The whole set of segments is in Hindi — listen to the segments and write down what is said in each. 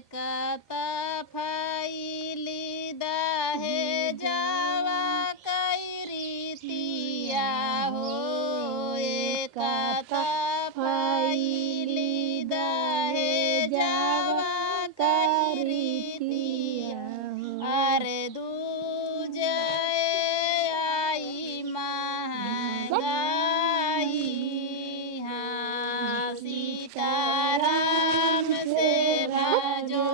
एकता फैली दाहे जावा कई रीतिया हो एकता फैली दाहे जावा कई रीतिया अरे दूजे आई महंगाई हाँ सीताराम से भाजो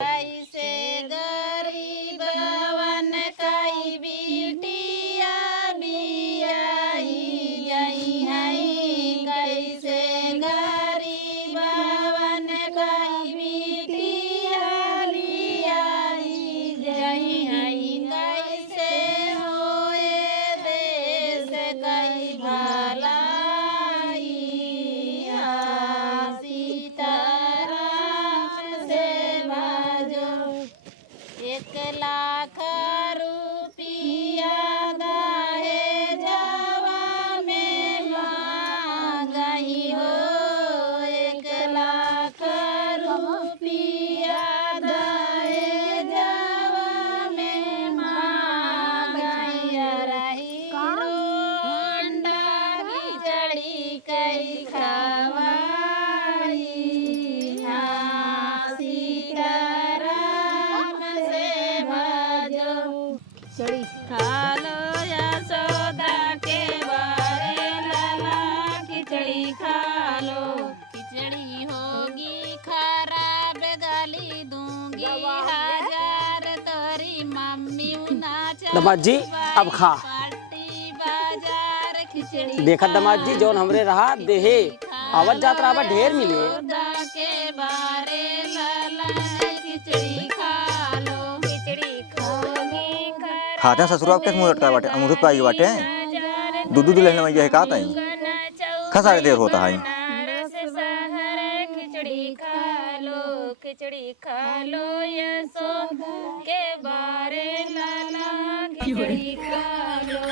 कैसे गरीबवन कई बिटिया बियाही जई हई कैसे गरीबवन कई बिटिया बियाही जई हई कैसे होए देश कई भलाई हाँ सीताराम से भाजो 1,00,000 रुपया दाहे जावा में महंगाई हो 1,00,000 रुपया दाहे जावा में महंगाई रही अंडा खिचड़ी कई खवाई हाँ सीताराम से भाजो खिचड़ी खा लो यशोदा के बारे लाला खिचड़ी खा लो खिचड़ी होगी खराब गाली दूंगी 1000 तोरी मम्मी नाचा दामाद जी अब खा पार्टी बाजार खिचड़ी देखा दामाद जी जौन हमरे रहा देहे आवत जात रहा ढेर मिले यशोदा के बारे लाला खिचड़ी खा लो खिचड़ी खाओगी खाते हैं ससुराल के मुंह लटका बाटे अमरूद पाई बाटे दूध लेने में ये का ताई खसारे देर होता है खिचड़ी खा लो यशोदा के बारे लाला खिचड़ी खा लो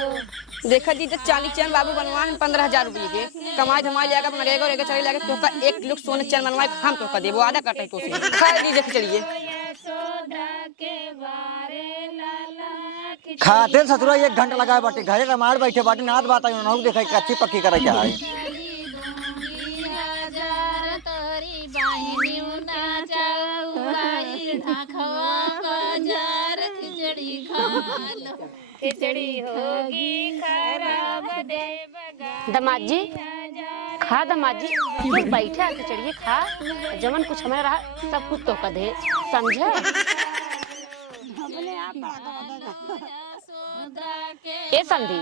देखा जी जब 40 चैन बाबू बनवाए 15,000 रुपये के कमाई धमाई जाएगा मरेगा और चले जाएगा तो का 1 किलो सोने चैन बनवाए हम तो का देबो आधा कटाई तो खा दीजिए खिचड़िए यशोदा के बारे लाला खाते ससुरा 1 घंटा लगाए बाटे घरे रमाड़ बैठे बाटे नाथ बात आई नहु देखा कच्ची पक्की करे क्या है 1000 तोरी बहिनी नाचाई खवा बाजार खिचड़ी खा लो खिचड़ी होगी खराब देवगा दामाद जी खा दामाद जी कुछ बैठे खिचड़िए खा जमन कुछ हमारा रहा सब कुछ तो का दे समझे ए संधि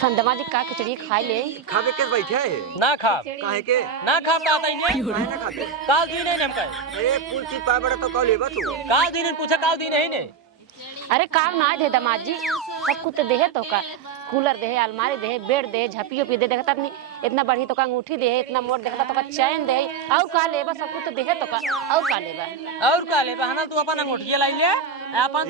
संधमा जी का खिचड़ी खा ले खावे के बैठे है ना खा काहे के ना खा पाता ही नहीं काहे ना खाते काल दिन नहीं हम कहे ए कुल चीज पाए बड़ा तो कल लेबा तू काल दिन पूछा काल दिन नहीं ने अरे काम ना दे दामाद जी सब कुछ दे तो का कूलर दे अलमारी दे बेड दे झपियो पी दे देखता नहीं इतना बढ़ी तो का अंगूठी दे इतना मोट देखता तो का चैन दे और का लेबा सब कुछ दे तो का और का लेबा हना तू अपन अंगूठिया लाई ले अपन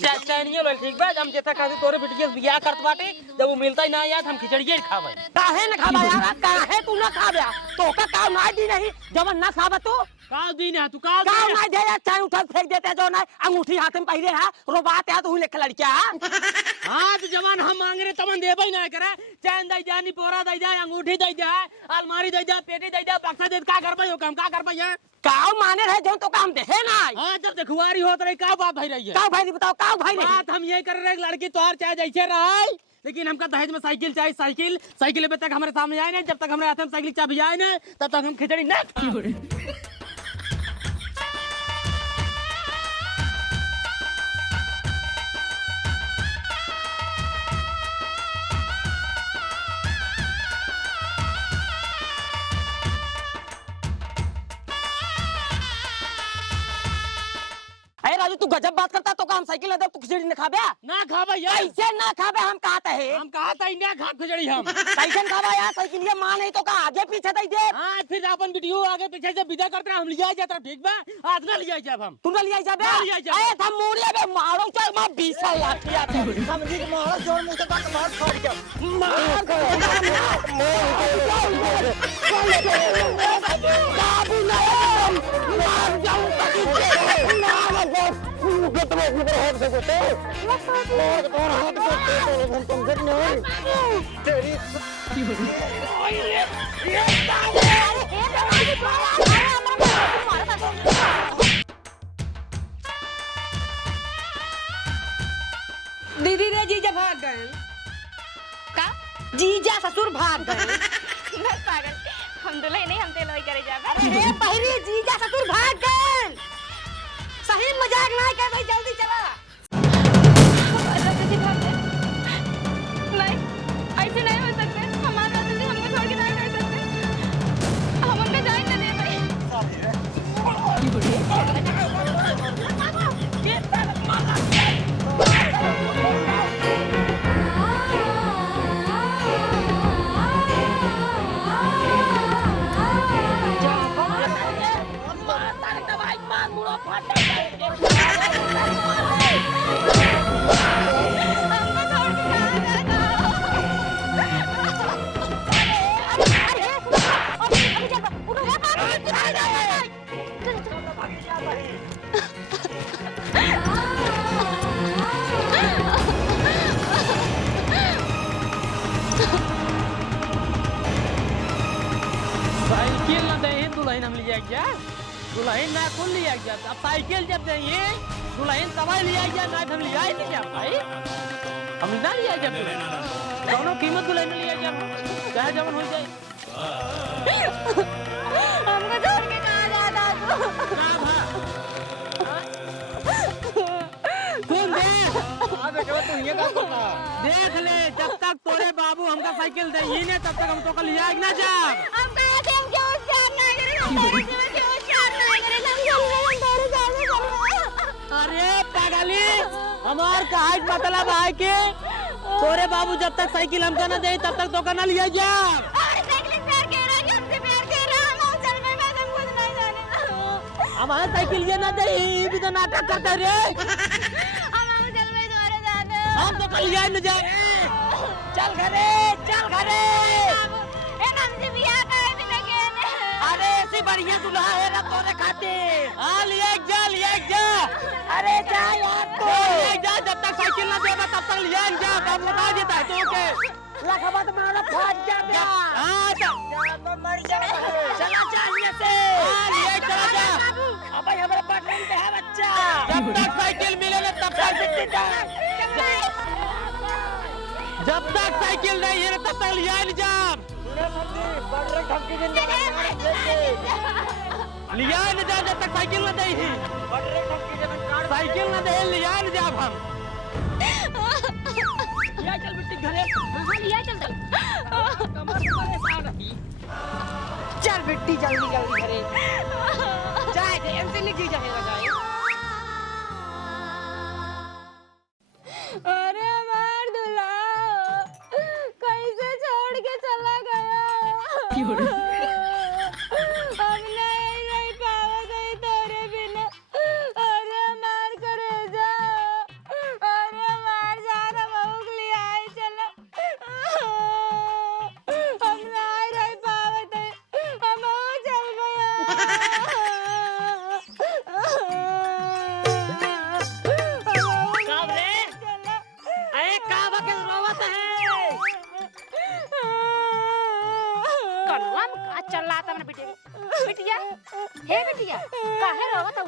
चैनियो ले ठीक बा हम जेता खाती तोरे बिटिया बियाह करत बाटे जब वो मिलता ही ना याद हम खिचड़िए खावे काहे न खाबा यार काहे तू न खाबा तो का काम ना दी नहीं जब न खाबा तो काल दिन है तू काल काम ना दे चाय उठा फेंक देते जो ना अंगूठी हाथ में पहले है रोबात है तो लेके लड़किया हां तो जवान हम मांग रहे तमन देबई ना करे चैन दई जानी पोरा दई जाए अंगूठी दई जाए अलमारी दई जाए पेटी दई जाए बक्सा दे का करबई हो काम का करबई है काव माने रहे जो तो काम दे है ना हां जब देखुआरी होत रही का बात भई रही है काव भाई बताओ काव भाई नहीं बात हम यही कर रहे लड़की तोहार चाहे जैसे रहे लेकिन हमका दहेज में साइकिल चाहिए साइकिल पे तक हमारे सामने आए नहीं जब तक हमारे हाथ में साइकिल चाबी आए नहीं तब तक हम खिचड़ी नहीं राजू तू गजब बात करता तो काम साइकिल दे तू खिचड़ी न खाबे ना खाबे यार कैसे ना खाबे हम कहते हैं हम कहता ही ना खा खिचड़ी हम कैसे खाबा यार साइकिल ये मां नहीं तो का आगे पीछे दे दे हां फिर अपन वीडियो आगे पीछे से विदा करते हम लिया जाता ठीक बा आज ना लिया जाब हम तू न लिया जाबे ए हम मोड़िया बे मारो चल मां 20 लाठिया समझी मारो जोर मुंह से बात मार छोड़ के मार बाबू नहीं मार जाऊं दीदी रे जीजा भाग गए का जीजा ससुर भाग गए बस पागल हम दुल्हन नहीं हम तेल वही करे जाबे अरे पहले जीजा ससुर भाग गए सही मजाक नहीं कर भाई जल्दी चला नहीं ऐसे नहीं हो सकते हमारे राजा जी हमको छोड़ के नहीं कर सकते हम उनका जान ना दे भाई साइकिल ना दे दुल्हन हम लिया क्या दुल्हन ना कौन लिया गया अब साइकिल जब देंगे दुल्हन सवाई लिया गया ना हम लिया ही नहीं क्या भाई हम ना लिया जब दोनों कीमत दुल्हन लिया गया चाहे जब हो जाए हमको छोड़ के कहाँ जाता तू ना भा सुन देख ले जब तक तोरे बाबू हमका साइकिल दे ही नहीं तब तक हम तो लिया ना जा हम कहे थे हम क्यों प्यार नहीं करे हम तेरे से क्यों प्यार नहीं करे हम चल रहे हम तेरे जाने चल अरे पागली हमार कहा मतलब है कि तोरे बाबू जब तक साइकिल हमका ना दे तब तक तो करना लिया जा और साइकिल प्यार कह रहा है कि हमसे प्यार कर रहा है हम चल में मैं तुमको नहीं जाने हमारा साइकिल ये ना दे ये भी तो नाटक करते रे हम चल में तुम्हारे जाने हम तो कल लिया न जाए चल घरे ए हमसे बियाह करे भी लगे अरे ऐसी बढ़िया दुल्हा है ना तोरे खाते हाँ लिया जा अरे जा यार तो लिया जा जब तक साइकिल ना देगा तब तक लिया जा बाप बता देता है तो के लखबत मारा फाट जा हाँ चला चाहिए से हाँ लिया चला जा अब भाई हमारे पार्टनर पे है बच्चा जब तक साइकिल मिले ना तब तक जितनी जा जब तक साइकिल नहीं है तब तक लिया नहीं जा लिया न जा जब तक साइकिल न दे साइकिल न दे लिया न जा हम लिया चल बिट्टी घरे लिया चल कमर परेशान रही चल बेटी जल्दी घरे जाए टेंशन नहीं की जाएगा जाए अरे हमार दूल्हा कैसे छोड़ के चला गया हम नहीं रह पावत है तोरे बिना अरे हमार करेजा अरे हमार जान हम लिए आए चला हम नहीं रह पावत है हम चल बिटिया हे बिटिया काहे रोवत हो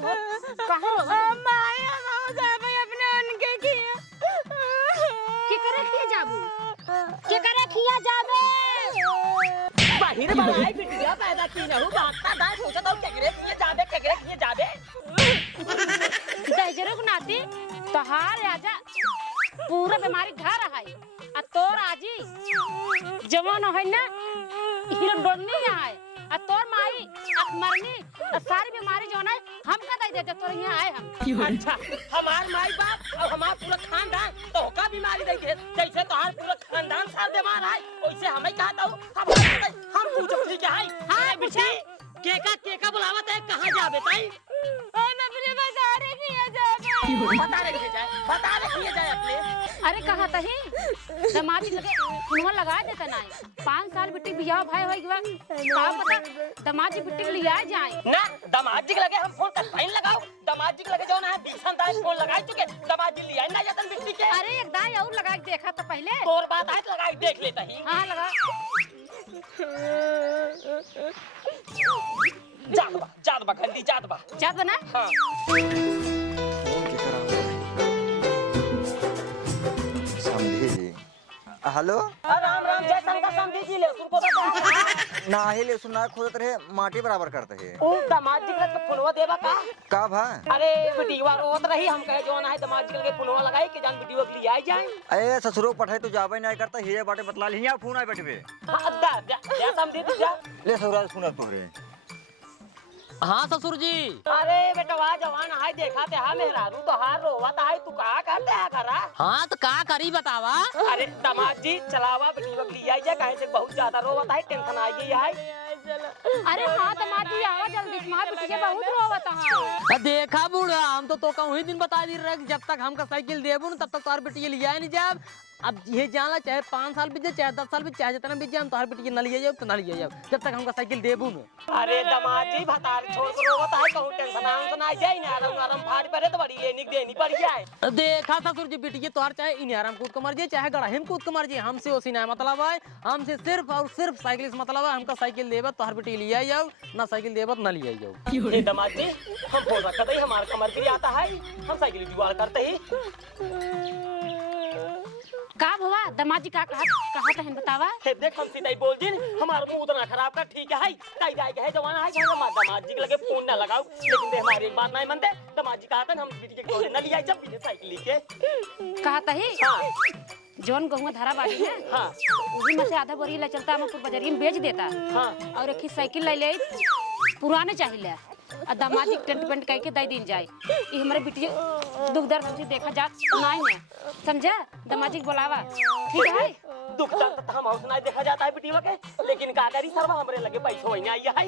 काहे रोवत माया माओ जाबे अपने उनके किया के करे किया जाबे बाहिर बनाई बिटिया पैदा की रहू बाता दाई सोचत हो केकरे किए जाबे दजरे को नाती तोहार आजा पूरा बीमारी घर है आ तोर आजी जवान है ना हिरन डोलनी है आ तोर माई मरनी सारी बीमारी जो है हम का दे देते तोर यहाँ आए हम अच्छा हमार माई बाप और हमार पूरा खानदान तो का बीमारी दे दे जैसे तोहार पूरा खानदान साल बीमार है वैसे हमें कहता हूं हम पूछो ठीक है हां बेटी केका बुलावत है कहां जाबे ताई मैं अपने बाजार किया जाबे बता रखिए जाए अपने। अरे कहा तही दमाजी लगे कुनवा लगा देता नहीं 5 साल बिट्टी बियाह भाई होई गवा का पता दमाजी बिट्टी के लिए आ जाए ना दमाजी के लगे हम फोन कर फाइन लगाओ दमाजी के लगे जो ना है 20 दाई फोन लगा चुके दमाजी लिया ना जतन बिट्टी के। अरे एक दाई और लगा के देखा तो पहले तोर बात है लगा के देख लेता ही। हां लगा जात बा खंडी जात बना हां हेलो राम राम जय शंकर समझी जी ले सुन को ना हिले सुना खोदत रहे माटी बराबर करते है ओ दमाजी के फोनवा देबा का भा अरे बिटिया रोत रही हम कहे जो ना है दमाजी के फोनवा लगाई के जान बिटिया के लिए आ जाए। अरे ससुरो पठाई तो जाबे नहीं करता हे बाटे बतला लिया फोन आई बैठबे अद्दा जा समझी तू जा ले ससुरा सुना तोरे। हाँ ससुर जी। अरे बेटा वाह जवान हाय देखा ते हाँ मेहरारू तो हार रोवत हाय तू का करते है करा। हाँ तो का करी बतावा। अरे दामाद जी चलावा बेटी बकली आई जा कहे से बहुत ज्यादा रोवत हाय टेंशन आ गई है। अरे हाँ दमाजी आवा जल्दी मां बिटिया बहुत रोवत हां। देखा बूढ़ा हम तो का वही दिन बता दी रहे जब तक हमका साइकिल देबू न तब तक तोहर बेटी लिया नहीं जाब। अब ये जानला चाहे 5 साल बीत जाए चाहे 10 साल बीत चाहे जितना बीत जाए हम तोहर बेटी न लिए जाब तो न लिए जाब जब तक हमका साइकिल देबू न। अरे दमाजी भतार छोड़ के रोवत है कहू टेंशन आन ना जाए ना आराम फाड़ परे तो बड़ी ये निक देनी पड़ जाए। देखा ससुर जी बेटी तोहर चाहे इन आराम कूद के मर जाए चाहे गड़ाहिम कूद के मर जाए हमसे ओसी ना मतलब है हमसे सिर्फ और सिर्फ साइकिल से मतलब है हमका साइकिल देबा तोहर बेटी लिया जाओ ना साइकिल देबा ना लिया जाओ। ये दमाजी हम बोल रखा था हमारे कमर भी आता है हम साइकिल जुगाड़ करते ही। का भवा दमाजी का कहा तहन बतावा। देख हम सीधा बोल दिन हमारा मुंह उतना खराब कर ठीक है कई जाए है जवाना है दमाजी के लगे फोन ना लगाओ लेकिन दे हमारी एक बात नहीं मानते दमाजी कहा था हम बेटी के न लिया जब भी साइकिल लेके कहा तही। हां जोन गहुआ धारा बाड़ी है हां उसी में से आधा बोरी ले चलता हम बाजारी में बेच देता हां और एक साइकिल ले पुराने चाहिए और दामाजी टेंट पेंट करके दे दिन जाए ये हमारे बिटिया दुख दर्द से देखा जा नहीं है समझा दामाजी बुलावा ठीक है। दुख दर्द हम हाउस नहीं देखा जाता है बिटिया के लेकिन का करी सरवा हमरे लगे पैसा होई आई है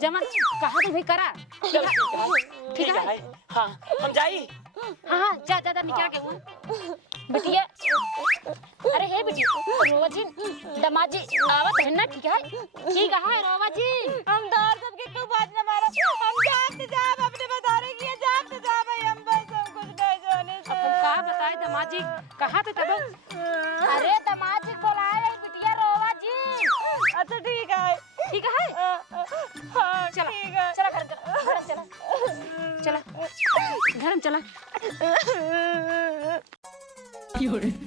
जमन कहा तो भाई करा ठीक है। हां हम जाई हां जा जा निकल के बिटिया। अरे हे बिटिया रोवा जी दामाजी आवत है ना ठीक है रोवा जी हम दार सबके क्यों बात न मारो हम जानते जाब अपने बता रहे कि जानते जाब हम बस सब कुछ कह जाने से अब का बताए दामाजी कहां थे तब। अरे दामाजी बुलाए बिटिया रोवा जी। अच्छा ठीक है हां चला ठीक है चला घर में चला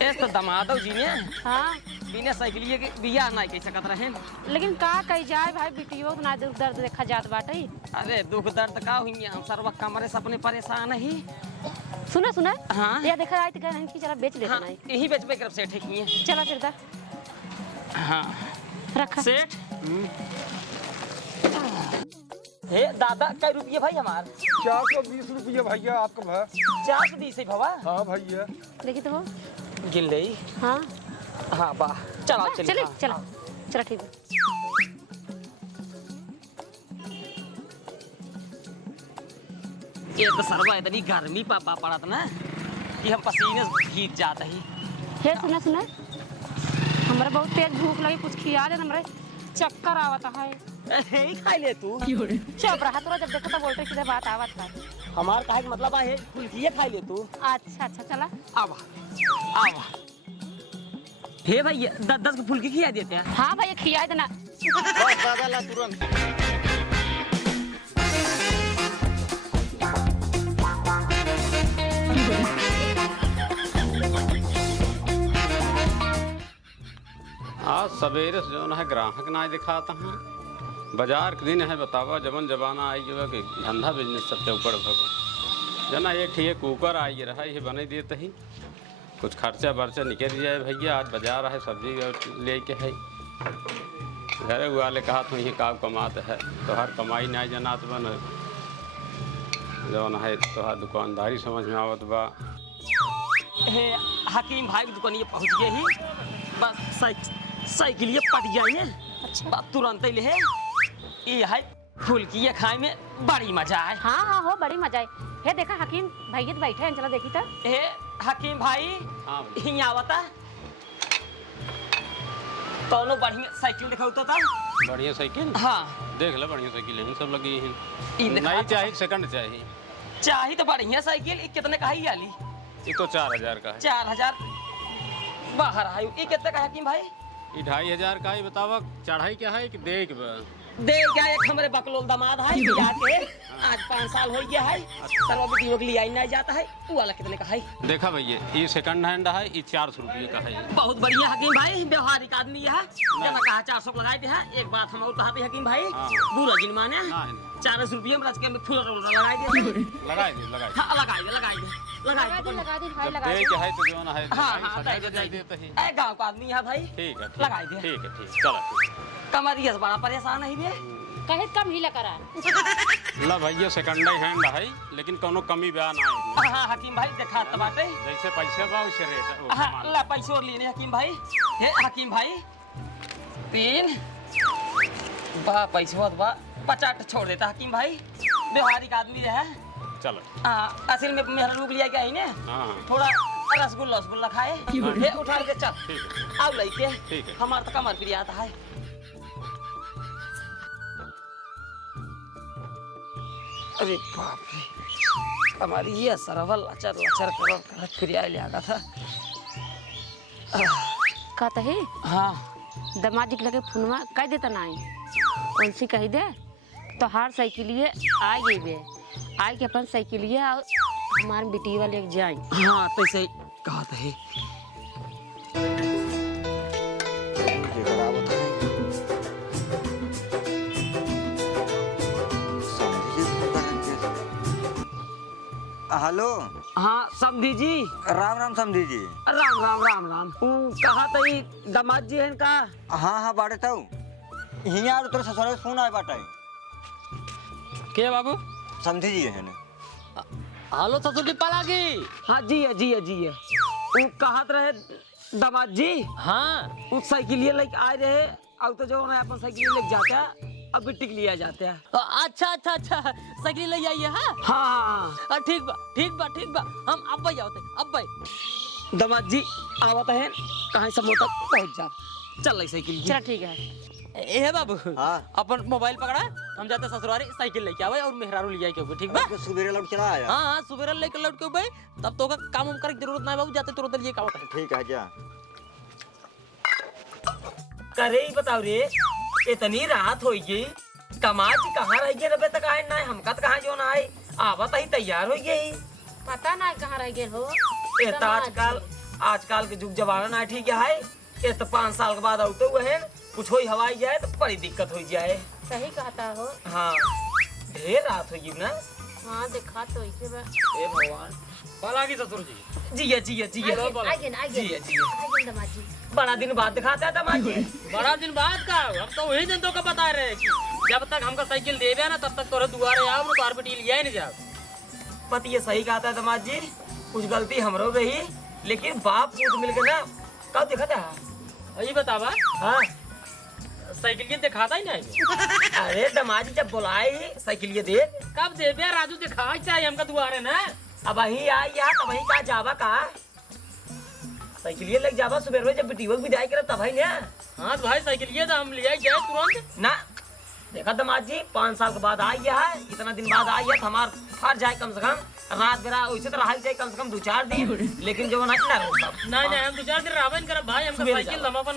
ए तो दमादो जी ने हां बिना साइकिल के बिया नहीं कह सकत रहे लेकिन का कही जाए भाई बिटियो ना दुख दर्द देखा जात बाटे। अरे दुख दर्द का हुई हम सर्व कमरे से अपने परेशान ही सुना हाँ ये देखा आई तो कहन की चला बेच देता नहीं यही बेचबे कर सेठ ही चला फिर दा हां रखा सेठ। हे दादा कै रुपये भाई हमार 420 रुपये भैया आपका भा 420 है भवा। हाँ भैया देखी तो गिन ले हां हाँ वाह चलो चले चला ठीक है। ये तो सरवा इतनी गर्मी पापा पड़त ना कि हम पसीने भीग जाते ही। हे सुना हमरा बहुत तेज भूख लगी कुछ खिया दे हमरे चक्कर आवत है। यही खा ले तू चुप रहा तोरा जब देखो तो बोलते सीधे बात आवत है हमार काहे का मतलब है फुलकिए खा ले तू। अच्छा चला आवा हे भैया 10 की फुलकी खिया देते हैं। हाँ भैया खिया देना बस दादा ला तुरंत। आज सवेरे से जो है ग्राहक ना दिखाता है बाजार के दिन है बतावा जबन जबाना आई जो कि धंधा बिजनेस सबसे ऊपर भगो जना ये ठीक कुकर आई रहा ये बने देते ही कुछ खर्चा बर्चा निकल जाए भैया आज बाजार है सब्जी ले के है घरे वाले कहा तो ये काम कमाते है तो हर कमाई नहीं जनात बन जौन है तो हर दुकानदारी समझ में आवत बा। हकीम भाई की दुकान पहुँच गए ही बस साइकिल पट जाए अच्छा बस तुरंत ही ले ये है फुल्की ये खाए में बड़ी मजा है। हाँ हाँ हो बड़ी मजा है। हे देखा हकीम भैया तो बैठे हैं, चला देखी था। ए हकीम भाई हाँ भाई। हिंग आवता कौनो बढ़िया साइकिल दिखाऊ तो था। बढ़िया साइकिल हाँ देख ले, बढ़िया साइकिल है सब लगी है। ई दिखा नहीं तो चाहिए सेकंड चाहिए। चाहिए तो बढ़िया साइकिल। ई कितने का है याली? ये तो 4000 का है। 4000 बाहर है। ई कितने का है हकीम भाई? ये 2500 का है। बतावा चढ़ाई क्या है कि देख दे क्या एक हमारे बकलोल दामाद है बियाह के आज 5 साल हो गया है। सर्व बेटियों के लिए आई नहीं जाता है। वो वाला कितने का है? देखा भैया, ये सेकंड हैंड है, ये 400 रुपये का है। बहुत बढ़िया हकीम भाई, व्यवहारिक आदमी है। जब कहा 400 लगाए थे है। एक बात हम और कहते हकीम भाई, हाँ। दूर जिन माने नहीं। 400 रुपये में रच के फूल लगाए दे। लगाए दे लगाए दे। हाँ लगाए दे लगाए दे लगाए दे। लगा दी भाई जब लगा दी। देख है तो जो ना है हाँ हाँ सजा दे दे देते ही। ए गाँव का आदमी है भाई। ठीक है लगाए दे। ठीक है ठीक चलो ठीक। कमरिया से बड़ा परेशान है ये। कहे कम ही लगा ला भैया सेकंड हैंड है, लेकिन कोनो कमी बयान ना है। हाँ हकीम भाई देखा तो बाटे। जैसे पैसे बा वैसे रेट है वो हाँ सामान। ला पैसे और लेने हकीम भाई। हे हकीम भाई 3 बा पैसे बहुत बा 50 छोड़ देता हकीम भाई। व्यवहारिक आदमी है। चलो हाँ असल में मेहरा रुक लिया क्या है ने हाँ थोड़ा रसगुल्ला खाए। हे उठा के चल ठीक है आओ लइके। ठीक है। हमार तो कमर प्रिय आता है। अरे बाप रे हमारी ये सरवल लचर लचर कर फिर ले आगा था। कहता है हाँ दमाजी के लगे फोनवा कह देता नहीं उनसे कह दे तो हार साइकिलिए आ गई बे आए के अपन साइकिलिए और हमारे बेटी वाले जाए। हाँ तो ऐसे कहा था है। हेलो। हाँ समधी जी। राम राम समझी जी। राम राम राम राम। कहा तई दामाद जी है इनका? हाँ हाँ बाटे ताऊ हियाँ तोरे ससुराल से फोन आए बाटे। के बाबू समझी जी है ने। हालो ससुर की पाला की। हाँ जी है जी है जी है। वो कहत रहे दामाद जी हाँ वो साइकिलिए लेके आए रहे। अब तो जो है अपन साइकिल लेके जाते हैं अब भी टिक लिया जाते हैं। अच्छा अच्छा अच्छा साइकिल ले आइए। हाँ हाँ हाँ ठीक बा ठीक बा ठीक बा। हम अब भाई आवते अब भाई। दामाद जी आवत है कहीं सब तक पहुंच जा। चल रही साइकिल चल ठीक है। ए बाबू हाँ। अपन मोबाइल पकड़ा हम जाते ससुरारी साइकिल लेके आवे और मेहरारू ले जाए के ठीक बा। सुबेरे लौट चला आया। हाँ हाँ सुबह लेके लौट के भाई तब तो का काम उम करे की जरूरत नहीं बाबू जाते तुरंत लिए काम होता है। ठीक है क्या करे ही बताओ रे इतनी रात हो गई कमाज कहाँ रह गए रबे तक आए ना हमका तो कहाँ जो ना आए आवत ही तैयार हो गई। पता ना कहाँ रह गए हो। ये तो आजकल के जुग जमाना ना ठीक है। ये तो 5 साल के बाद आते हुए है कुछ हो हवाई जाए तो बड़ी दिक्कत हो जाए। सही कहता हो। हाँ ढेर रात हो गई ना। हाँ देखा तो इसे बा। हे भगवान पाला की ससुर जी। जिये जिये जिये आगे जिये जिये आगे दमाजी। बड़ा दिन बाद दिखाता है दामाद जी। बड़ा दिन बाद का हम तो वही दिन तो का बता रहे कि जब तक हमका साइकिल देवे ना तब तक तोरे दुआरे आओ ना तोर बेटी लिया ही नहीं जाओ। पति ये सही कहता है दामाद जी कुछ गलती हमरो रही लेकिन बाप पूत मिल के ना कब देखा था। ये बतावा हाँ साइकिल के दिखाता ही नहीं। अरे दामाद जी जब बुलाए ही साइकिल ये दे कब देवे राजू दिखा चाहिए हमका दुआरे ना। अब वही आई यार तब वही कहा जावा का साइकिल ये लग जावा सुबह रोज जब बेटीवा की विदाई करे तब ही ना। हाँ तो भाई साइकिल ये तो हम ले जाए तुरंत ना देखा दामाद जी 5 साल के बाद आई है इतना दिन बाद आई है तो हमार फट जाए कम से कम रात बेरा वैसे तो रहा जाए कम से कम 2-4 दिन लेकिन जो ना नहीं नहीं हम 2-4 दिन रावन कर भाई हमका साइकिल हम अपन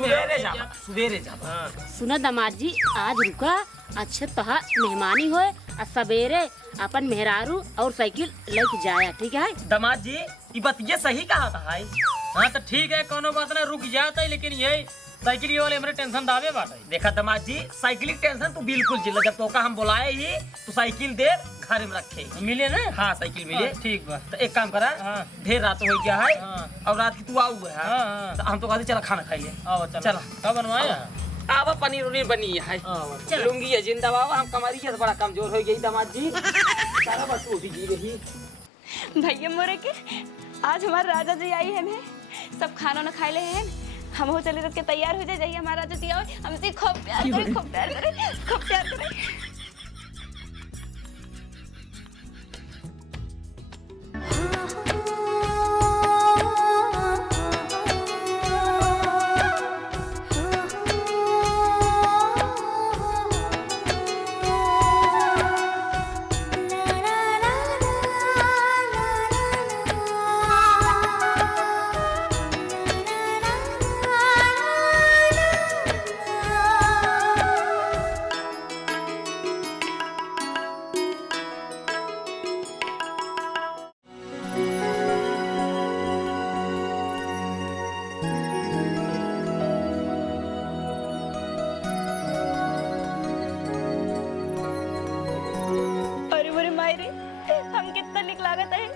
सुबेरे जावा। हाँ सुना दामाद जी आज रुका अच्छा तोहा मेहमानी होए और सवेरे अपन मेहरारू और साइकिल लेके जाया ठीक है। दामाद जी ये बात ये सही कहा था भाई। हाँ तो ठीक है कोनो बात ना रुक जाता है लेकिन यही साइकिल ये वाले हमारे टेंशन दावे बात है। देखा दामाद जी साइकिल की टेंशन तू बिल्कुल चिल्ला जब तो हम बुलाए ही तो साइकिल दे घर में रखे मिले ना। हाँ साइकिल मिले ठीक बा। तो एक काम करा हाँ। ढेर रात हो गया है हाँ। और रात की तू आऊ है हाँ। तो हम तो कहते चला खाना खाइए। आओ चलो कब बनवाया। अब पनीर उनीर बनी है लूंगी है जिंदा बाबा हम कमारी के बड़ा कमजोर हो गई दामाद जी सारा बस उठी जी रही। भैया मोरे के आज हमारे राजा जी आई है सब खाना ना खाए ले हैं हम हो चले रख के तैयार हो जाइए हमारा राजा जी आओ हमसे खूब प्यार करे खूब प्यार करे खूब प्यार करे। अरे बोरे मायरे हम कितना निक लागत है।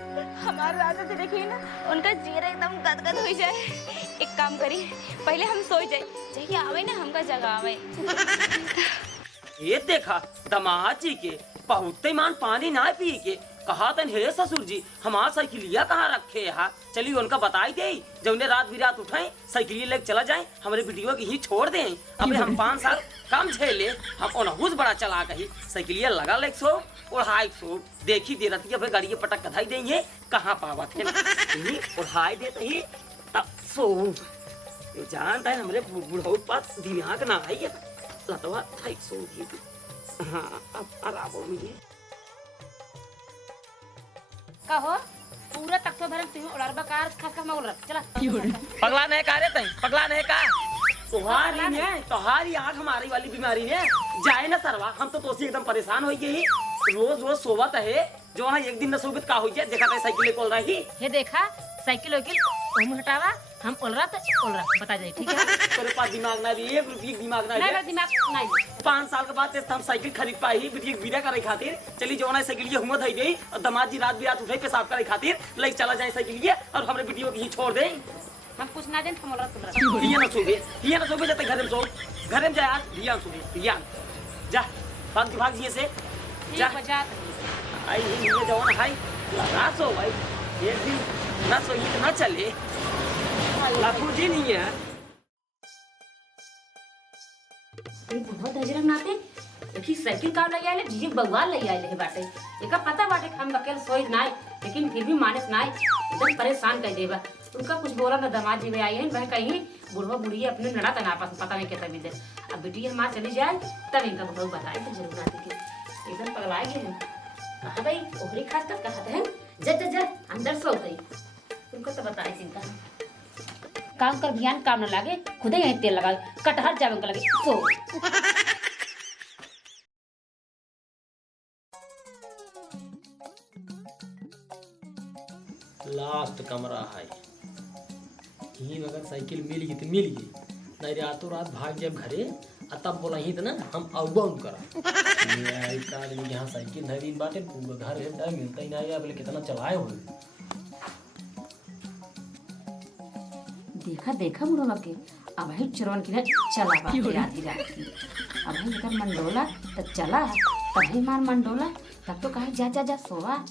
हमारे राजा से देखिए ना, उनका चेहरा एकदम गदगद हो जाए। एक काम करी, पहले हम सो जाए, चाहिए आवे ना हमका जगह आवे। ये देखा दामाद जी के बहुत मान पानी ना पी के कहा तन हे ससुर जी हमार साइकिलिया कहाँ रखे है। चलिए उनका बताई दे, जब उन्हें रात बिरात उठाए साइकिलिया लेके चला जाए, हमारे वीडियो की ही छोड़ दें। अब हम 5 साल कम झेले, हम उनहुस बड़ा चला कही साइकिलिया लगा ले सो उड़ाई सो देखी दे रही है गाड़ी पटक कधाई देंगे कहाँ पावत है उड़ाई देते ही सो जानता है हमारे बुढ़ऊ पास दिमाग ना आई है लतवा थाई सो हाँ अब आराम हो मुझे कहो पूरा तख्तो भरन तुम्हें उड़ारबा कार खा खा मगल रख चला पगला नहीं का रे तई पगला नहीं का तुम्हारी ने तुम्हारी आँख हमारी वाली बीमारी ने जाए ना सरवा हम तो तोसी एकदम परेशान हो गई रोज रोज सोवत है जो है एक दिन न सोबत का हो जाए देखा था साइकिल कोल रही ये देखा साइकिल वाइकिल ओम हटावा हम ओलरा बता जाए ठीक है। तेरे पास दिमाग ना भी 1 रुपये दिमाग ना नहीं दिमाग नहीं 5 साल के बाद हम साइकिल खरीद पाई बिटिया बीरा करे खातिर चली जो ना साइकिल ये हुआ थई गई और दामाद जी रात बिरात उठे पेशाब करे खातिर ले चला जाए साइकिल ये और हमरे वीडियो की ही छोड़ दे हम कुछ ना दें हम ओलरा ये ना सोबे जाते घर में जाए आज धियान सोबे धियान जा भाग जी से जा आई ये जवान हाई लगा सो भाई एक दिन ना सो ये ना चले लाखों जी नहीं है ये बहुत हजरत नाते देखी साइकिल काम लगे आले जीजे बगवाल लगे आले बाटे एका पता बाटे हम अकेले सोई नाय लेकिन फिर भी मानस नाय एकदम परेशान कर देबा उनका कुछ बोला ना दामाद जी में आई है वह कहीं बुढ़वा बुढ़ी अपने लड़ा तना आपस पता नहीं कैसा भी दे अब बेटी हमार चली जाए तब इनका बुढ़ऊ बताए तो जरूर आते के एकदम पगलाए गए कहा भाई ओहरी खास कर कहते हैं जा अंदर सो गई उनको तो बताए इनका काम कर ध्यान काम न लागे खुदे यहीं तेल लगा कटहर जावन का लगे सो लास्ट कमरा है यहीं अगर साइकिल मिल गई तो मिल गई नहीं रातों रात भाग जब घरे तब बोला ही तो ना हम आउटबाउंड करा यहाँ साइकिल है दिन बाटे घर मिलता ही नहीं बोले कितना चलाए हो देखा बुढ़वा के अब ही चरवन की ना चला आधी रात की अब ही लेकर मंडोला तो चला तब ही मार मंडोला तब तो कहे जा सोवा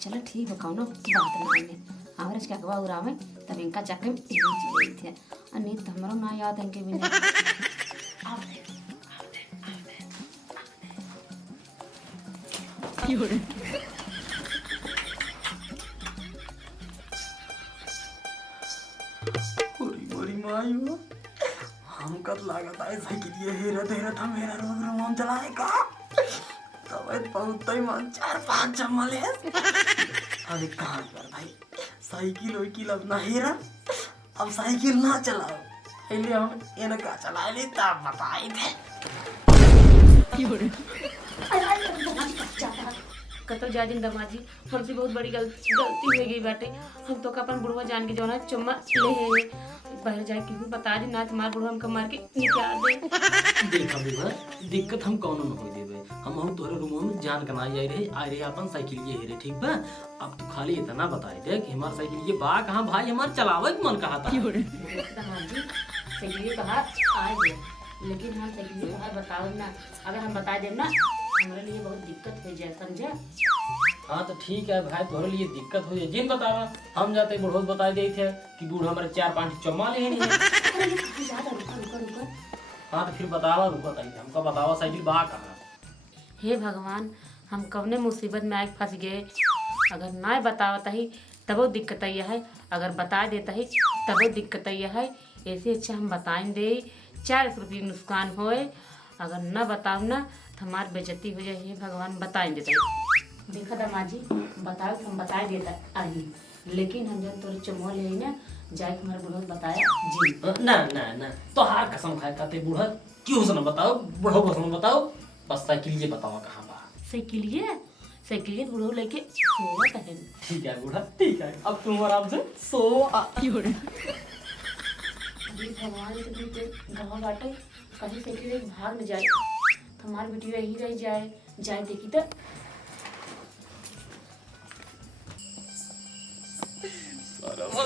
चलो ठीक है कौनो बात नहीं आवरेज का गवा उरावे तब इनका चक्कर में गई थी और नहीं तो हमारा ना याद है इनके बिना बड़ी मायू हम कद लागत है साइकिल ये हेरत हम मेरा रोम चलाएगा तब बहुत ही मन 4-5 जमले अरे कहाँ कर भाई साइकिल वाइकिल अब ना हेरा अब साइकिल ना चलाओ पहले हम इनका चला ले तब बताए थे कतो जा दिन दामाद जी हमसे बहुत बड़ी गलती हो गई बाटे हम तो अपन बुढ़वा जान के जो है चुम्मा ले बाहर जाए क्योंकि बता दी ना तुम्हारे बुढ़वा हमका मार के निकाल दे देखा बुढ़वा दिक्कत हम कौनो न हो देबे हम हम तोरे रूम में जान कना जाई रहे आ रे अपन साइकिल ये हेरे ठीक बा अब तू खाली इतना बताई दे कि हमार साइकिल ये बा कहां भाई हमार चलावे के मन कहा था दामाद जी साइकिल कहा आए लेकिन हम साइकिल कहा बताओ ना अगर हम बता दें ना हमारे लिए बहुत दिक्कत हो जाए समझे हाँ तो ठीक है भाई तुम्हारे लिए दिक्कत हो जाए जिन बतावा हम जाते बुढ़ो बता दे थे कि बूढ़ा हमारे 4-5 चम्मा ले नहीं हाँ तो फिर बतावा रुको हमको बतावा साइकिल बा कहाँ हे भगवान हम कवने मुसीबत में आए फंस गए अगर ना बतावत ही तबो दिक्कत है, अगर बता देता ही तबो दिक्कत है। ऐसे अच्छा हम बताएं दे 40 रुपये नुकसान होए, अगर न बताओ ना तो हमार बेइज्जती हो जाए। हे भगवान बताएं देता ही। देखा दामाद जी बताओ तो हम बता देता आई, लेकिन हम जब तोरे चमोल है ना जाए हमारे बुढ़ऊ बताया जी ना ना ना तो हार कसम खाए काते बूढ़ा क्यों से ना बताओ, बूढ़ा कसम बताओ, बस साइकिल ये बताओ कहाँ बा। साइकिल बुढ़ऊ लेके सोवत है। ठीक है बूढ़ा ठीक है, अब तुम आराम से सो। भगवान के भी गाँव बाटे कहीं साइकिल एक भाग में जाए तो हमारी बेटी यही रह जाए देखी तो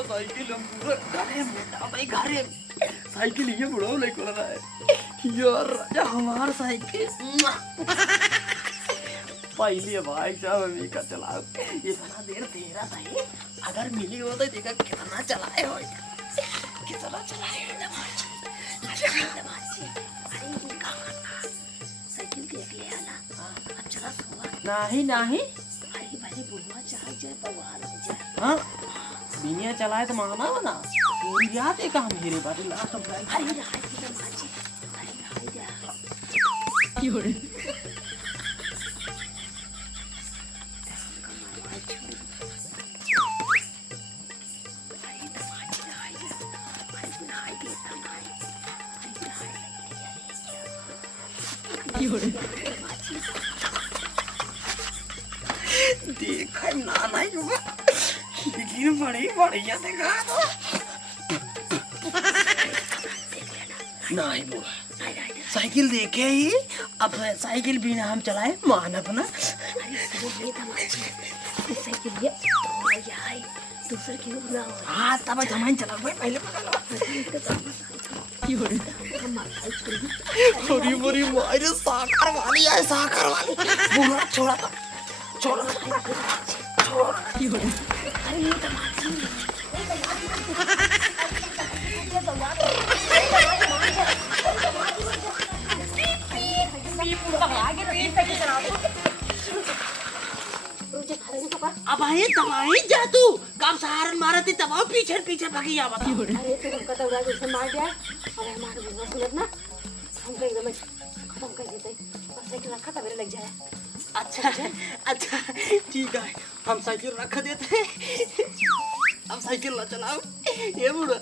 साइकिल हम पूरा घरे मोटा भाई घरे साइकिल ये बुढ़ाओ लेके रहा है यार राजा हमार साइकिल पहले भाई साहब अभी का चलाओ ये इतना देर तेरा था अगर मिली हो तो देखा कितना चलाए हो कितना चलाए साइकिल देख ले आना। अब चला सोवा नहीं नहीं अरे भाई बुढ़वा चाह जाए बवाल हो जाए। हाँ बिनिया चलाए तो माना बना पूरी याद है काम मेरे बारे लास्ट ऑफ लाइफ। अरे राय की माजी अरे राय क्यों रे देखा ना नहीं लेकिन बड़ी बढ़िया देखा तो नहीं बुआ साइकिल देखे ही अब साइकिल बिना हम चलाए मान अपना दूसरे की ना हो। हाँ तब जमाइन चला पहले थोड़ी मोरी मारे साकर वाली है साकर वाली बुआ छोड़ा था छोड़ा अरे ये तो अब आए दवाई जा तू कब सहारन मारा थी तब पीछे पीछे भागी आ बता। अरे तो हमका तो उड़ा जैसे मार दिया और हमारे बुआ सुनत ना हमका एकदम खत्म कर देते और साइकिल रखा था मेरे लग जाए। अच्छा अच्छा ठीक है हम साइकिल रख देते अब साइकिल ना चलाओ ये बुढ़ा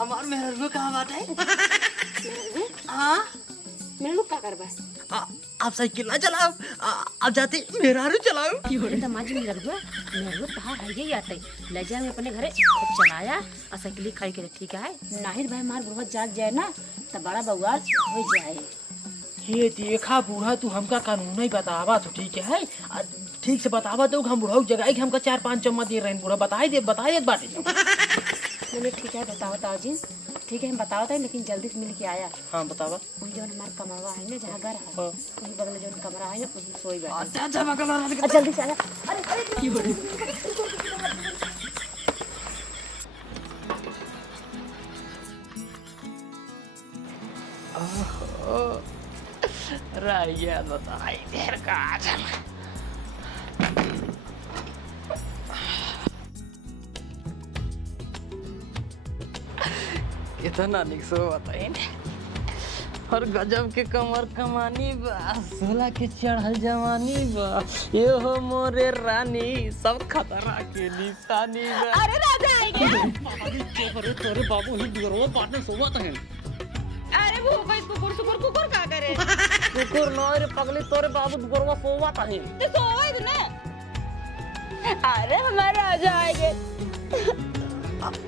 हमार मेहरबू कहाँ बात है। हाँ मेरे लोग क्या करवा आप साइकिल ना चलाओ अब जाते मेहरारू चलाओ। अरे तो माजी मेरे लोग बाहर है ये आते ले जाए मैं अपने घरे चलाया और साइकिल खाई के ठीक है नाहिर भाई मार बहुत जाग जाए ना तो बड़ा बवाल हो जाए। ये देखा बूढ़ा तू हमका कानून ही बतावा तो ठीक है ठीक से बतावा तो हम बूढ़ा जगह कि हमका 4-5 चम्मा दे रहे हैं बूढ़ा बताए दे बाटे मैंने ठीक है बताओ जी ठीक है हम बताओ था लेकिन जल्दी से मिल के आया। हाँ बतावा वही जो हमारा कमरा है ना जहाँ घर है वही बगल में जो कमरा है ना उसमें सोई बैठा। अच्छा जल्दी से आया। अरे राइया बताई देर का कितना निकसो बताई और गजब के कमर कमानी बा 16 के चढ़ल जवानी बा ये हो मोरे रानी सब खतरा के निशानी बा। अरे राजा आएंगे। अरे तोरे बाबू ही डरवा पाटने सोवत है। अरे वो भाई कुकुर का करे कुकुर नोरे पगली तोरे बाबू डरवा सोवत है तो सोवा ही ना। अरे हमारे राजा आएंगे।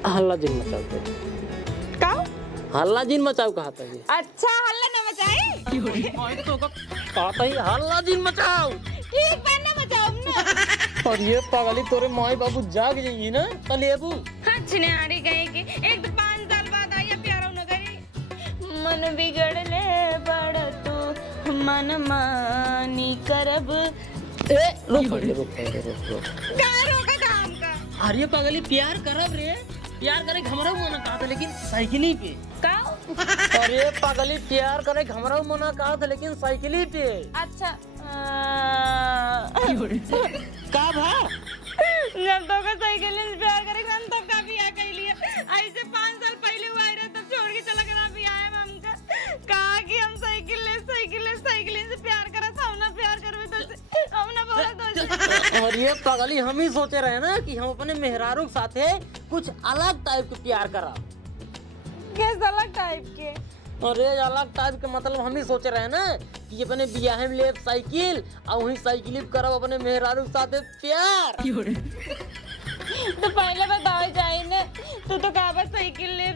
हल्ला जिन मचाओ का हल्ला जिन मचाओ कहा था ये। अच्छा हल्ला न मचाई मैं तो कहता ही हल्ला जिन मचाओ ठीक बा न मचाओ ना। और ये पगली तोरे माई बाबू जाग जाइए ना तो लेबू अच्छने आड़ी गए कि एक तो 5 साल बाद आया प्यारो न करी मन बिगड़ ले बड़ तू मन मानी करब रुक का रोका काम का। अरे पगली प्यार करब रे प्यार करे घमरा हुआ ना कहा था लेकिन साइकिल ही पे का अरे पागली प्यार करे हमरा मना कहा था लेकिन साइकिल पे। अच्छा का भा जब तो का साइकिल से प्यार करे हम तो का बियाह कर लिया। ऐसे 5 साल पहले हुआ रहा तब छोड़ के चला गया बियाह है हमका। कहा कि हम साइकिल से प्यार करा था ना प्यार करवे तो हम ना बोला तो। और ये पागली हम ही सोचे रहे ना कि हम अपने मेहरारू के साथे कुछ अलग टाइप के प्यार करा। किस अलग टाइप के? अरे अलग टाइप के मतलब हम ही सोचे रहे ना कि अपने बियाह में ले साइकिल और वही साइकिल करब अपने मेहरारू के साथे प्यार। तो पहले बताओ जाए ना तू तो कहा साइकिल ले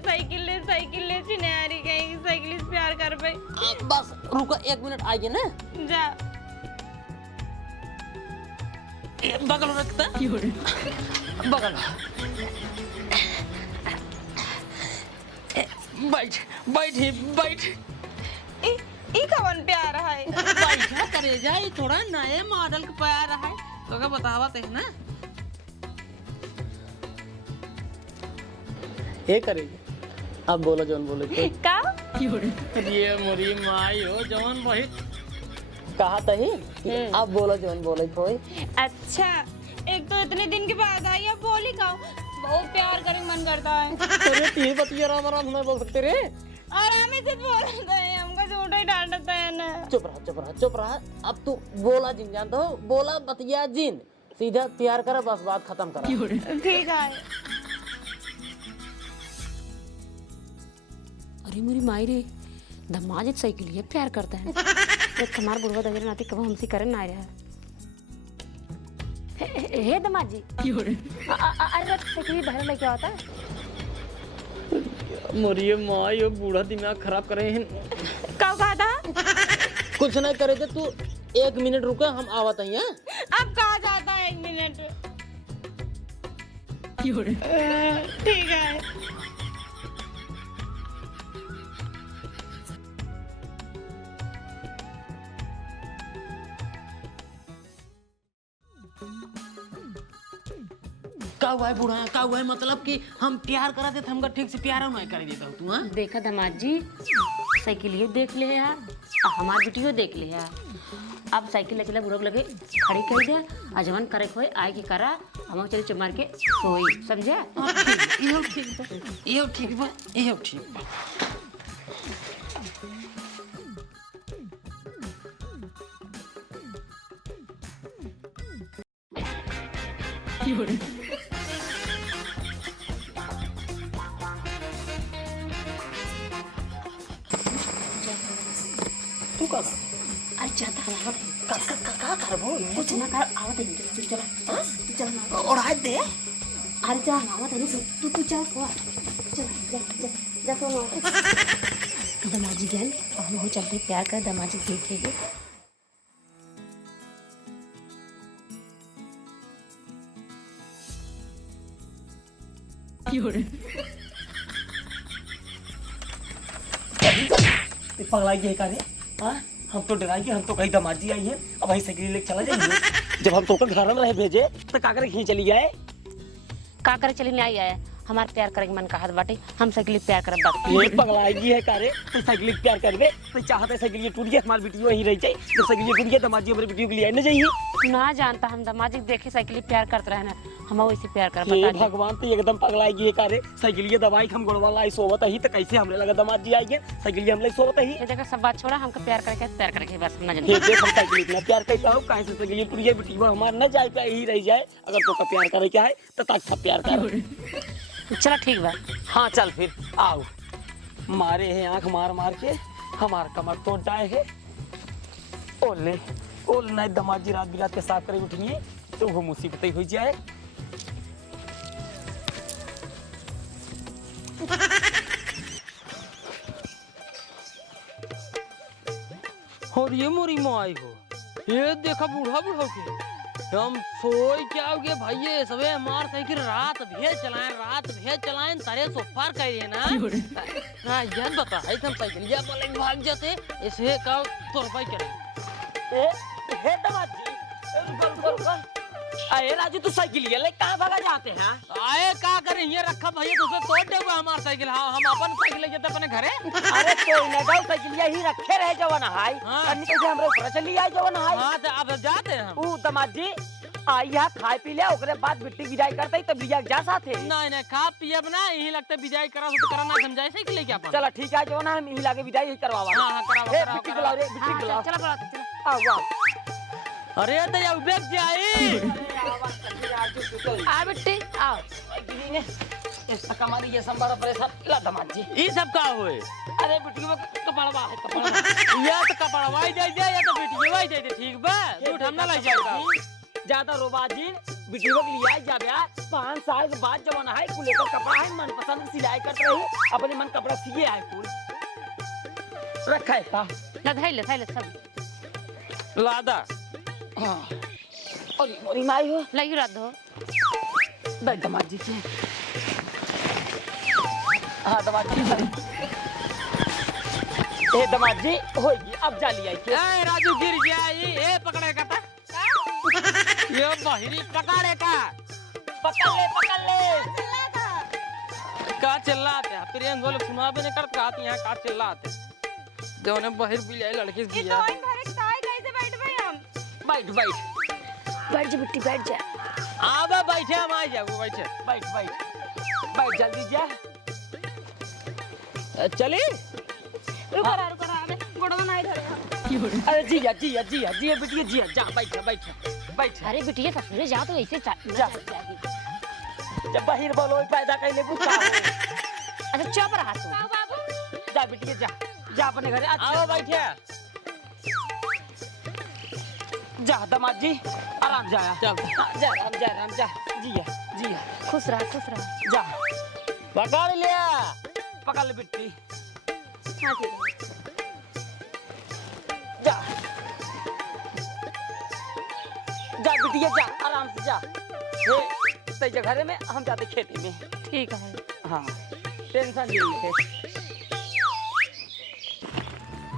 चिन्हारी कहीं साइकिल से प्यार कर भाई। बस रुको 1 मिनट आइए ना। जा बगल में रखता बगल बैठ ई कौन प्यार है? बैठा करे जाए थोड़ा नए मॉडल का प्यार है तो का बतावत है ना ये करेगी। अब बोलो जौन बोले तो का ये मोरी माई हो जौन वही कहा तही अब बोलो जौन बोले कोई। अच्छा एक तो इतने दिन के बाद आई अब बोली का बहुत प्यार करने मन करता है। अरे ती बतिया राम राम नहीं बोल सकते रे। आराम से बोलता है हमको झूठा ही डांटता है ना। चुप रहा। अब तू बोला जिन जानता हो बोला बतिया जिन सीधा प्यार करा बस बात खत्म करा। ठीक है। अरे मेरी माई रे दमाज साइकिल ये प्यार करता है। एक हमार बुढ़वा दगरे नाती कब हमसे करन ना रहा। हे दमाद जी अरे साइकिल बाहर लेके आता है। मोरिये माई हो बूढ़ा दिमाग खराब करे हैं। कब कहा था? कुछ नहीं करे थे तू 1 मिनट रुके हम आवत हैं। अब कहा जाता है 1 मिनट। ठीक है। का हुआ है बूढ़ा का हुआ है मतलब कि हम प्यार करा थे हमका ठीक से प्यार नहीं कर देता हूँ तू। हाँ देखा दमाद जी साइकिल देख ले यार हमार बेटियो देख ले यार। अब साइकिल अकेला बुढ़क लगे खड़ी कर दे अजमन करे खोए आए की करा हम चले चुप मार के सोई समझे। ये ठीक बा। तू का अरे जाता का करबो कुछ ना कर आवत है तू चल ना और हाथ दे। अरे जा आवत है तू चल जा तो दमाजी गन हम हो चलते प्यार कर दमाजी देखेंगे। पगलाई है का रे। हाँ हम तो डराई हम तो कहीं दमाजी आई है अब वही साइकिल लेके चला जाएंगे। जब हम तो घर में रहे भेजे तो काकर खींच चली जाए का करे चली नहीं आया हमार प्यार करे मन कहत बाटे हम साइकिल प्यार करब बाटे। ये पगलाई है का रे तो साइकिल प्यार करबे तो चाहते साइकिल टूट गया हमारी बेटी वहीं रह जाए जब साइकिल टूट गया दमाजी हमारी बेटी के लिए आने चाहिए ना जानता हम दमाजी देखे साइकिल प्यार करते रहे ना हम वैसे प्यार कर हे बता भगवान तो एकदम पगलाई है का रे साइकिल दवाई हम गोड़वा लाई सोवत ही तो कैसे हमरे लगा दमाजी आई है साइकिल हम लाई सोवत ही। ये जगह सब बात छोड़ा हमको प्यार करके बस हम ना हे जाने। देख हम साइकिल इतना प्यार करता हूं काहे से साइकिल टूट गया बेटी हमार न जाए पे ही रह जाए अगर तो का प्यार करे क्या है तो ताक प्यार कर। चलो ठीक बा। हाँ चल फिर आओ मारे हैं आंख मार मार के हमार कमर तोड़ डाए है। ओले ओल नहीं दमाजी रात बिरात के साफ करे उठिए तो वो मुसीबत ही हो जाए। और ये मोरी माई हो ये देखा बूढ़ा के हम सोई क्या हो गया भाई ये सबे हमार साइकिल रात भेज चलाएं तारे सोफार करिए ना। हाँ यार बता है हम साइकिल या बोले भाग जाते ऐसे का तो रुपए करे। हे दमाजी रुको अरे राजू तू साइकिल ले कहाँ भागा जाते हैं? आए का करे ये रखा भैया तो तोड़ दे हमार साइकिल। हाँ हम अपन साइकिल ले जाते अपने घरे। अरे कोई ना गाँव साइकिल यही रखे रहे जवान हाई हाँ। अन्य कैसे हमरे ऊपर चली आई जवान हाई। हाँ तो अब जाते हैं हम। ऊ दमाद जी आई यहाँ खाए पी ले ओकरे बाद मिट्टी गिराई करते ही तब लिया जा साथे। नहीं नहीं खा पियब ना यही लगता बिजाई करा तो करा ना समझाए साइकिल लेके अपन। चला ठीक है जवान हम यही लागे विदाई करवावा। हाँ हाँ कराओ ए कराओ बिट्टी बुलाओ रे बिट्टी हाँ, बुलाओ। चलो बुलाओ, चलो। आओ आओ। अरे तो ये बेग जे आई। आ बिट्टी आओ। इस कमारी ये संभारा परेशान ला दमाद जी। ये सब का हुए? अरे बिट्टी में कपड़वा है कपड़वा। या तो कपड़वाई जाए या तो बेटी जाए ठीक बा। झूठ हम ना लग जाएगा। ज्यादा रोबाजी वीडियो के लिए जा गया 5 साल के बाद जवान है कुल लेकर कपड़ा है मन पसंद सिलाई करते रही अपने मन कपड़ा सिए है कुल रखा है का ले सब लादा। और मोरी माई हो लगी रात दो। दे दमाद जी के। हाँ दमाद जी ए दमाद जी होगी अब जा लिया के। ए राजू गिर जाई। ए पकड़े का ये बहिरी पकड़े का। पकड़ ले का चिल्लाते हैं प्रेम बोले सुना भी नहीं करते आती यहाँ का चिल्लाते जो ने बहिर भी ले लड़की ये दिया। तो इन भरे काय कैसे बैठ भाई हम? बैठ जा बिट्टी बैठ जा। आबे बैठे हम आ जाओ बैठे। बैठ जल्दी जा। चली रुको अबे गोड़ बनाए धरे हम। अरे जिया बेटी जिया जा बैठ। अरे बिटिया ससुरे जाओ तो ऐसे जा। जब बाहर बोलो पैदा कैले बुता हो। अच्छा चुप रहा तू। आओ बाबू। जा बेटी जा अपने घरे आओ बैठे। जा दमाद जी आराम जाया चल जा जिया खुश रहा जा पकड़ लिया। पकड़ ले बेटी हाँ ठीक है। जा बेटी जा आराम से जा। ये घरे में हम जाते खेती में। ठीक है। हाँ टेंशन नहीं है।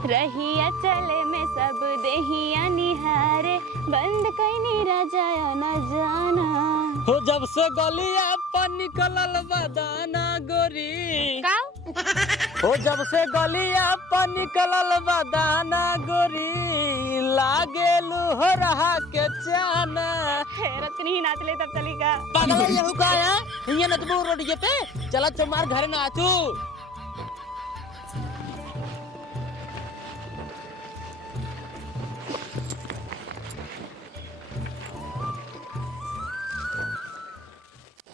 रहिया चले में सब देहिया निहारे बंद कैनी राजा न जाना। हो जब से गलिया पर निकलल बदाना गोरी। काऊ हो जब से गलिया पर निकलल बदाना गोरी लागे हो रहा के चाना। हैरत नहीं नाच ले तब चली का। पागल ये हुआ है ये नतबू रोड पे चला चमार घर नाचू।